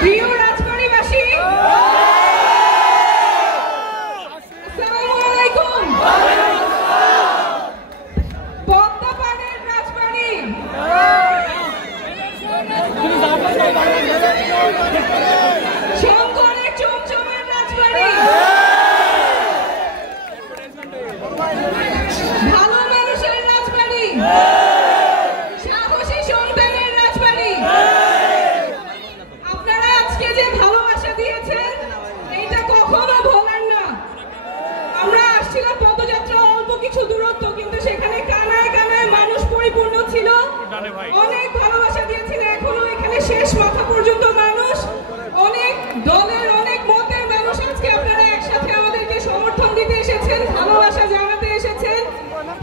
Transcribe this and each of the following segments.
প্রিয় রাজবাড়ীবাসী, আসসালামু আলাইকুম। পদ্মাপাড়ের রাজবাড়ী, শঙ্করের চমচমের রাজবাড়ী, ভালো মানুষের রাজবাড়ী, সাহসী সন্তানের রাজবাড়ী। আপনারা আজকে যে ভালোবাসা দিয়েছেন এইটা কখনো ভোলার না। আমরা আসছিলাম পদযাত্রা অল্প কিছু দূরত্ব, কিন্তু সেখানে কানায় কানায় মানুষ পরিপূর্ণ ছিল। অনেক ভালোবাসা দিয়েছেন, এখনো এখানে শেষ মাথা পর্যন্ত মানুষ, অনেক দলের অনেক মতের মানুষ আজকে আপনারা একসাথে আমাদেরকে সমর্থন দিতে এসেছেন, ভালোবাসা জানাতে এসেছেন।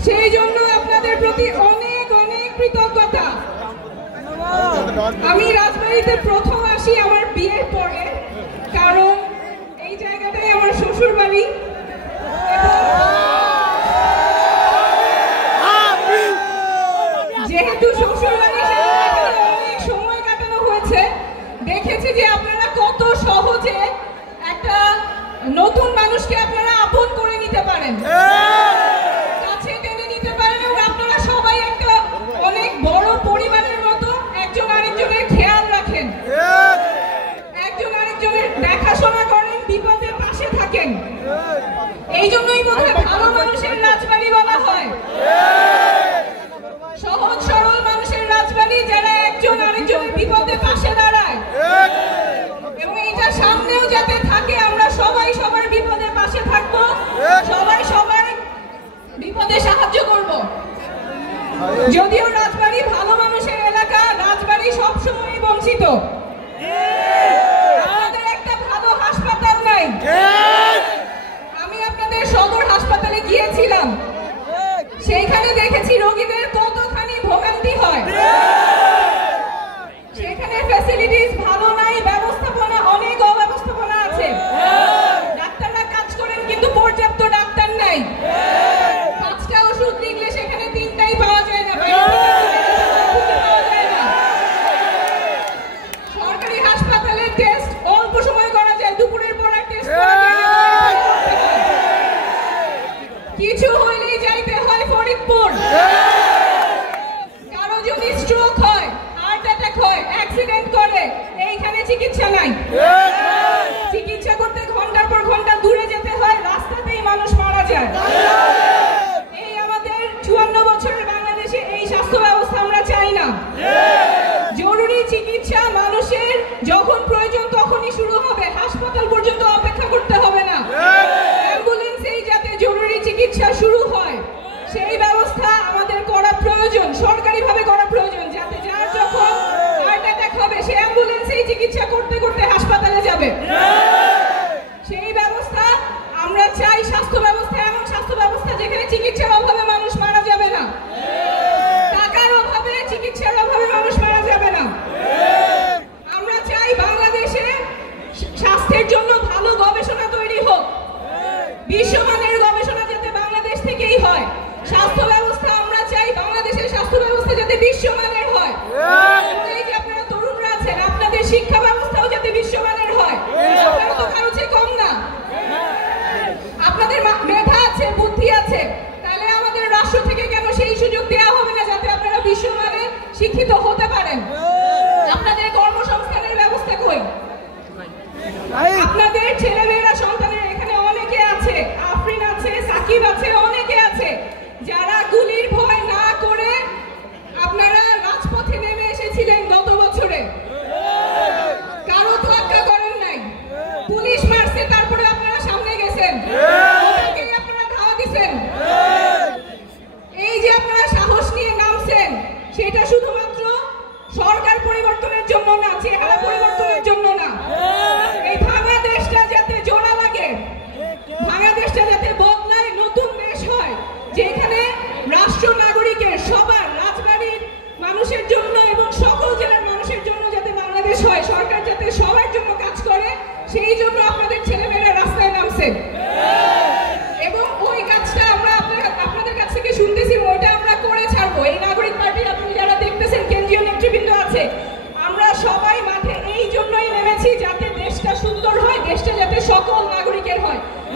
সেই জন্য আপনাদের প্রতি অনেক অনেক কৃতজ্ঞতা। আমি রাজবাড়ীতে প্রথম আসি আমার বিয়ের পরে, কারণ এই জায়গাটাই আমার শ্বশুর বাড়ি। যেহেতু শ্বশুর বাড়ি অনেক সময় কাটানো হয়েছে, দেখেছি যে আপনারা কত সহজে একটা নতুন মানুষকে আপনারা আপন করে নিতে পারেন, কাছে টেনে নিতে পারেন, এবং আপনারা সবাই একটা অনেক বড় পরিবারের মতো একজন আরেকজনের খেয়াল রাখেন, একজন আরেকজনের দেখাশোনা করেন, বিপদের পাশে থাকেন। এই জন্যই বোধহয় ভালো মানুষের রাজবাড়ি বলা হয়। সহজ সরল মানুষের রাজবাড়ি, যারা একজন আরেকজনের বিপদে পাশে দাঁড়ায়, এবং এটা সামনেও যাতে থাকে। আমরা সবাই সবার বিপদে পাশে থাকবো, সবাই সবার বিপদে সাহায্য করব। যদিও রাজবাড়ি ভালো মানুষের এলাকা, রাজবাড়ি সবসময় বঞ্চিত। আমাদের একটা ভালো হাসপাতাল নাই। আমি আপনাদের সদর হাসপাতালে গিয়েছিলাম, সেইখানে দেখেছি রোগীদের কতখানি ভোগান্তি হয়। সেখানে ফ্যাসিলিটিস ভালো নাই, ব্যবস্থাপনা অনেক অব্যবস্থাপনা আছে। ডাক্তাররা কাজ করেন কিন্তু পর্যাপ্ত ডাক্তার নাই। 5টা ওষুধ দিলে সেখানে 3টাই পাওয়া যায় না, সরকারি হাসপাতালে টেস্ট অল্প সময় করা যায়, দুপুরের পর আর টেস্ট করা যায় না। কিছু হইলেই যাইতে হয় ফরিদপুর। কারো যদি স্ট্রোক হয়, হার্ট অ্যাটাক হয়, অ্যাক্সিডেন্ট করে, এইখানে চিকিৎসা নাই। চিকিৎসা করতে ঘন্টার পর ঘন্টা দূরে যেতে হয়, রাস্তাতেই মানুষ মারা যায়। এই আমাদের 54 বছরের বাংলাদেশে এই স্বাস্থ্য ব্যবস্থা আমরা চাই না। জরুরি চিকিৎসা মানুষের যখন প্রয়োজন তখনই শুরু হবে, হাসপাতাল পর্যন্ত অপেক্ষা করতে হবে না। অ্যাম্বুলেন্সেই যাতে জরুরি চিকিৎসা শুরু হয়, সেই ব্যবস্থা আমাদের করা প্রয়োজন, সরকারিভাবে করা প্রয়োজন, যাতে যার যখন হার্ট অ্যাটাক হবে সে অ্যাম্বুলেন্সেই চিকিৎসা করতে করতে হাসপাতালে যাবে। সেই ব্যবস্থা আমরা চাই। স্বাস্থ্য ব্যবস্থা এমন স্বাস্থ্য ব্যবস্থা যেখানে চিকিৎসার অভাবে মানুষ মারা যাবে না, টাকার অভাবে, চিকিৎসার অভাবে মানুষ মারা যাবে না। আমরা চাই বাংলাদেশে স্বাস্থ্যের জন্য ভালো গবেষণা তৈরি হোক, বিশ্বমানের গবেষণা যাতে বাংলাদেশ থেকেই হয়। স্বাস্থ্য ব্যবস্থা আমরা চাই বাংলাদেশের স্বাস্থ্য ব্যবস্থা যাতে বিশ্বমানের হয়। এই যে আপনারা তরুণরা আছেন, আপনাদের শিক্ষা ব্যবস্থাও যাতে বিশ্বমানের হয়। আপনারা তো কারো চেয়ে কম না, আপনাদের মেধা আছে, বুদ্ধি আছে, তাহলে আমাদের রাষ্ট্র থেকে কেন সেই সুযোগ দেওয়া হবে না যাতে আপনারা বিশ্বমানের শিক্ষিত হতে পারেন? আপনাদের কর্মসংস্থানের ব্যবস্থা কই? আপনাদের ছেলেমেয়েরা, সন্তানের এখানে অনেকে আছে, আফরিন আছে, সাকিব আছে, অনেকে আছে যারা গুলির ভয় না করে আপনারা রাজপথে নেমে এসেছিলেন গত বছরে। কারো তোয়াক্কা করেন নাই, পুলিশ মারছে, তারপরে আপনারা সামনে গেছেন, আপনারা ধাওয়া দিচ্ছেন। এই যে আপনারা সাহস নিয়ে নামছেন, সেটা শুধুমাত্র সরকার পরিবর্তনের জন্য না, চেহারা পরিবর্তনের জন্য না। এই ভাঙা দেশটা যাতে জোড়া লাগে, ভাঙা দেশটা যাতে বদলায়, নতুন দেশ হয়, যেখানে রাষ্ট্র নাগরিকের সবার, রাজবাড়ির মানুষের জন্য এবং সকল জেলার মানুষের জন্য যাতে বাংলাদেশ হয়। সরকার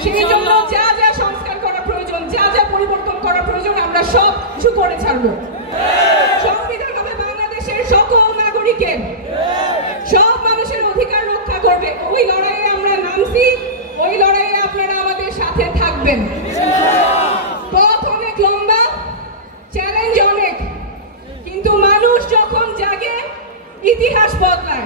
সেই জন্য যা যা সংস্কার করা প্রয়োজন, যা যা পরিবর্তন করা প্রয়োজন, আমরা সব কিছু করে ছাড়বো। সংবিধান হবে বাংলাদেশের সকল নাগরিকের, সব মানুষের অধিকার রক্ষা করবে। ওই লড়াইয়ে আমরা নামছি, ওই লড়াইয়ে আপনারা আমাদের সাথে থাকবেন। পথ অনেক লম্বা, চ্যালেঞ্জ অনেক, কিন্তু মানুষ যখন জাগে ইতিহাস বদলায়।